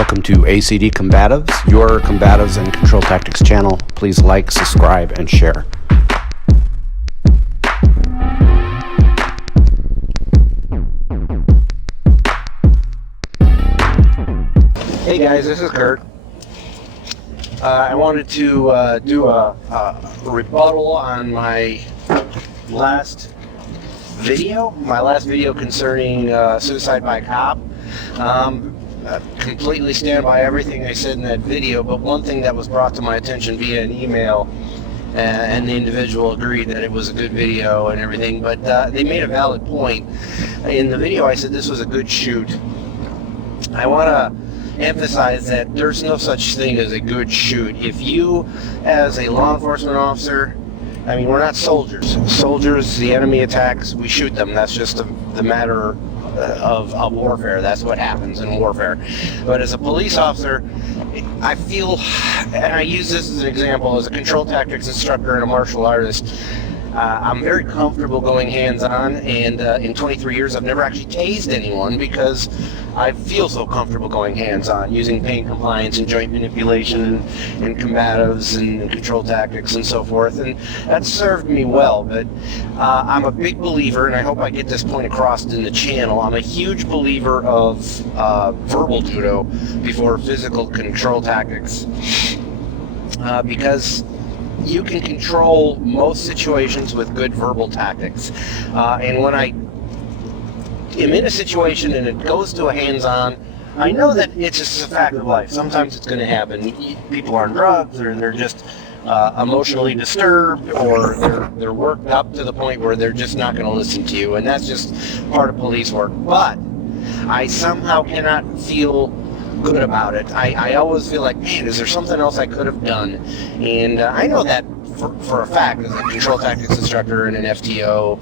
Welcome to ACD Combatives, your combatives and control tactics channel. Please like, subscribe, and share. Hey guys, this is Kurt. I wanted to do a rebuttal on my last video concerning suicide by cop. Completely stand by everything I said in that video, but one thing that was brought to my attention via an email, and the individual agreed that it was a good video and everything, but they made a valid point. In the video I said this was a good shoot. I want to emphasize that there's no such thing as a good shoot. If you, as a law enforcement officer, I mean, we're not soldiers. Soldiers, the enemy attacks, we shoot them. That's just the matter of warfare. That's what happens in warfare. But as a police officer, I feel, and I use this as an example, as a control tactics instructor and a martial artist, I'm very comfortable going hands-on, and in 23 years I've never actually tased anyone because I feel so comfortable going hands-on, using pain compliance and joint manipulation and combatives and control tactics and so forth, and that's served me well. But I'm a big believer, and I hope I get this point across in the channel, I'm a huge believer of verbal judo before physical control tactics, because you can control most situations with good verbal tactics. And when I am in a situation and it goes to a hands-on, I know that it's just a fact of life. Sometimes it's going to happen. People are on drugs, or they're just emotionally disturbed, or they're worked up to the point where they're just not going to listen to you, and that's just part of police work. But I somehow cannot feel good about it. I always feel like, man, is there something else I could have done? And I know that for a fact, as a control tactics instructor and an FTO,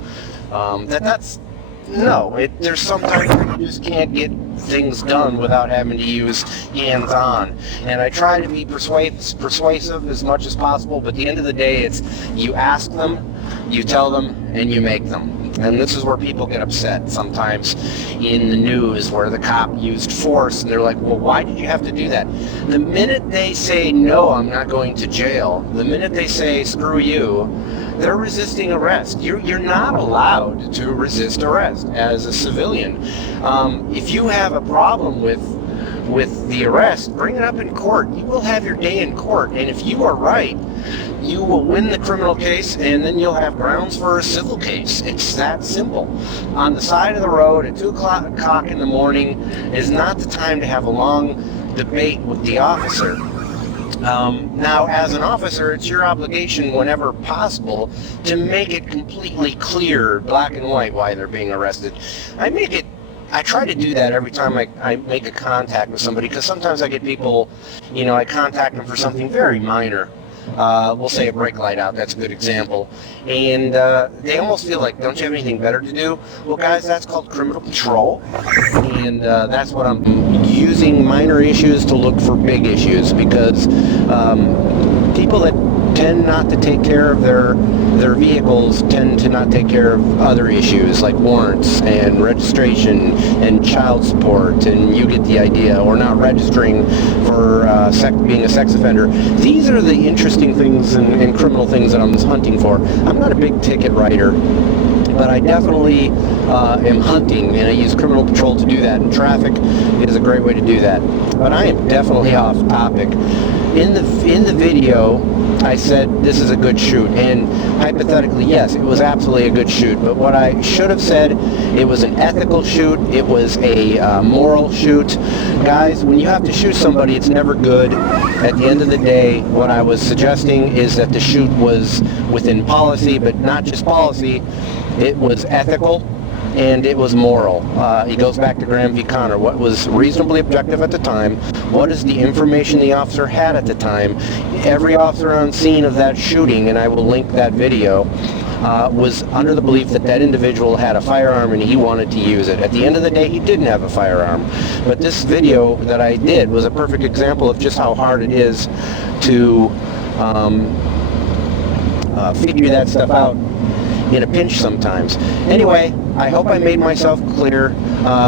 there's sometimes where you just can't get things done without having to use hands-on. And I try to be persuasive as much as possible, but at the end of the day, it's you ask them, you tell them, and you make them. And this is where people get upset sometimes in the news, where the cop used force, and they're like, well, why did you have to do that? The minute they say, no, I'm not going to jail, the minute they say, screw you, they're resisting arrest. You're not allowed to resist arrest as a civilian. If you have a problem with the arrest, bring it up in court. You will have your day in court, and if you are right, you will win the criminal case, and then you'll have grounds for a civil case. It's that simple. On the side of the road at 2 o'clock in the morning is not the time to have a long debate with the officer. Now, as an officer, it's your obligation whenever possible to make it completely clear, black and white, why they're being arrested. I try to do that every time I make a contact with somebody, because sometimes I get people, I contact them for something very minor. We'll say a brake light out, that's a good example. And they almost feel like, don't you have anything better to do? Well, guys, that's called criminal patrol. And that's what I'm using minor issues to look for big issues, because people that tend not to take care of their vehicles tend to not take care of other issues like warrants and registration and child support, and you get the idea, or not registering for being a sex offender. These are the interesting things and criminal things that I'm hunting for. I'm not a big ticket writer, but I definitely am hunting, and I use criminal patrol to do that, and traffic is a great way to do that. But I am definitely off topic. In the video, I said this is a good shoot, and hypothetically, yes, it was absolutely a good shoot, but what I should have said, it was an ethical shoot, it was a moral shoot. Guys, when you have to shoot somebody, it's never good. At the end of the day, what I was suggesting is that the shoot was within policy, but not just policy, it was ethical, and it was moral. It goes back to Graham v. Connor. What was reasonably objective at the time? What is the information the officer had at the time? Every officer on scene of that shooting, and I will link that video, was under the belief that that individual had a firearm and he wanted to use it. At the end of the day, he didn't have a firearm. But this video that I did was a perfect example of just how hard it is to figure that stuff out. in a pinch sometimes. Anyway, I hope I made myself clear.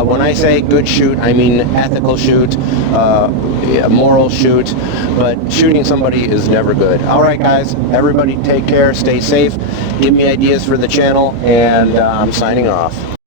When I say good shoot, I mean ethical shoot, moral shoot, but shooting somebody is never good. Alright guys, everybody take care, stay safe, give me ideas for the channel, and I'm signing off.